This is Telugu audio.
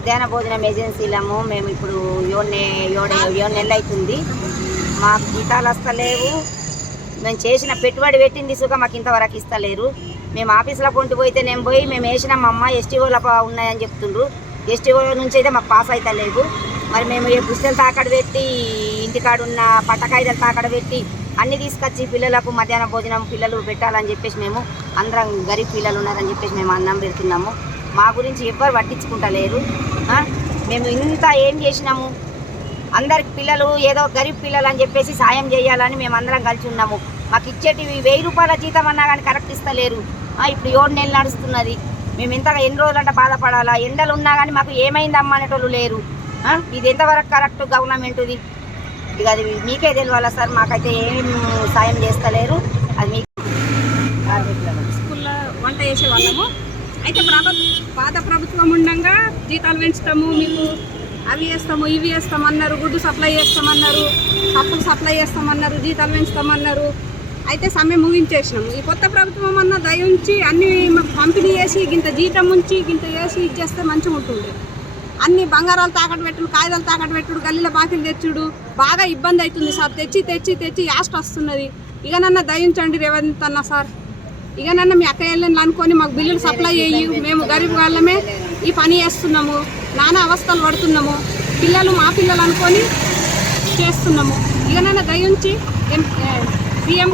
మధ్యాహ్న భోజనం ఏజెన్సీలము మేము ఇప్పుడు ఏడు ఏడు ఏడు నెలలు అవుతుంది మాకు జీతాలు వస్తలేవు మేము చేసిన పెట్టుబడి పెట్టింది సుఖ మాకు ఇంతవరకు ఇస్తలేరు. మేము ఆఫీసులో కొంటూ పోయితే నేను పోయి మేము వేసినాం అమ్మ ఎస్టీఓల ఉన్నాయని చెప్తుండ్రు. ఎస్టీఓ నుంచి అయితే మాకు పాస్ అవుతలేవు మరి మేము ఏ పుస్తలు తాకడ పెట్టి ఇంటికాడున్న ఉన్న పట్టకాయలు తాకడ పెట్టి అన్ని తీసుకొచ్చి పిల్లలకు మధ్యాహ్న భోజనం పిల్లలు పెట్టాలని చెప్పేసి మేము అందరం గరీబ్ పిల్లలు ఉన్నారని చెప్పేసి మేము అన్నం పెడుతున్నాము. మా గురించి ఎవ్వరు పట్టించుకుంటలేరు. మేము ఇంత ఏం చేసినాము? అందరికి పిల్లలు ఏదో గరీబ్ పిల్లలు అని చెప్పేసి సాయం చేయాలని మేము అందరం కలిసి ఉన్నాము. మాకు ఇచ్చేటివి వెయ్యి రూపాయల జీతం అన్నా కానీ కరెక్ట్ ఇస్తలేరు. ఇప్పుడు ఏడు నెలలు నడుస్తున్నది. మేము ఇంతగా ఎన్ని రోజులంటే బాధపడాలా? ఎండలు ఉన్నా కానీ మాకు ఏమైందమ్మా అనేటోళ్ళు లేరు. ఇది ఎంతవరకు కరెక్ట్ గవర్నమెంట్ ఇది ఇక అది మీకే తెలియాలా సార్? మాకైతే ఏం సాయం చేస్తలేరు. అది మీకు స్కూల్లో వంట చేసే వాళ్ళము అయితే ప్రభు పాత ప్రభుత్వం ఉండగా జీతాలు పెంచుతాము మీకు అవి వేస్తాము ఇవి వేస్తామన్నారు గుడ్డు సప్లై చేస్తామన్నారు సప్పులు సప్లై చేస్తామన్నారు జీతాలు పెంచుతామన్నారు. అయితే సమ్మె ముగించేసినాము ఈ కొత్త ప్రభుత్వం అన్న దయ ఉంచి అన్ని పంపిణీ చేసి ఇంత జీతం ఉంచి ఇంత చేసి ఇచ్చేస్తే మంచిగా ఉంటుంది. అన్ని బంగారాలు తాకట్టు పెట్టుడు కాగితాలు తాకట్టు పెట్టుడు గల్లీల బాకీలు తెచ్చుడు బాగా ఇబ్బంది అవుతుంది సార్. తెచ్చి తెచ్చి తెచ్చి యాస్ట్ వస్తున్నది. ఇక నన్న దయించండి రేవంత్ అన్న సార్. ఇక నన్న మీ అక్క వెళ్ళని అనుకొని మాకు బిల్లులు సప్లై చేయి. మేము గరీబ్ వాళ్ళమే ఈ పని చేస్తున్నాము. నానా అవస్థలు పడుతున్నాము. పిల్లలు మా పిల్లలు అనుకొని చేస్తున్నాము. ఇక నన్న దయించి సీఎం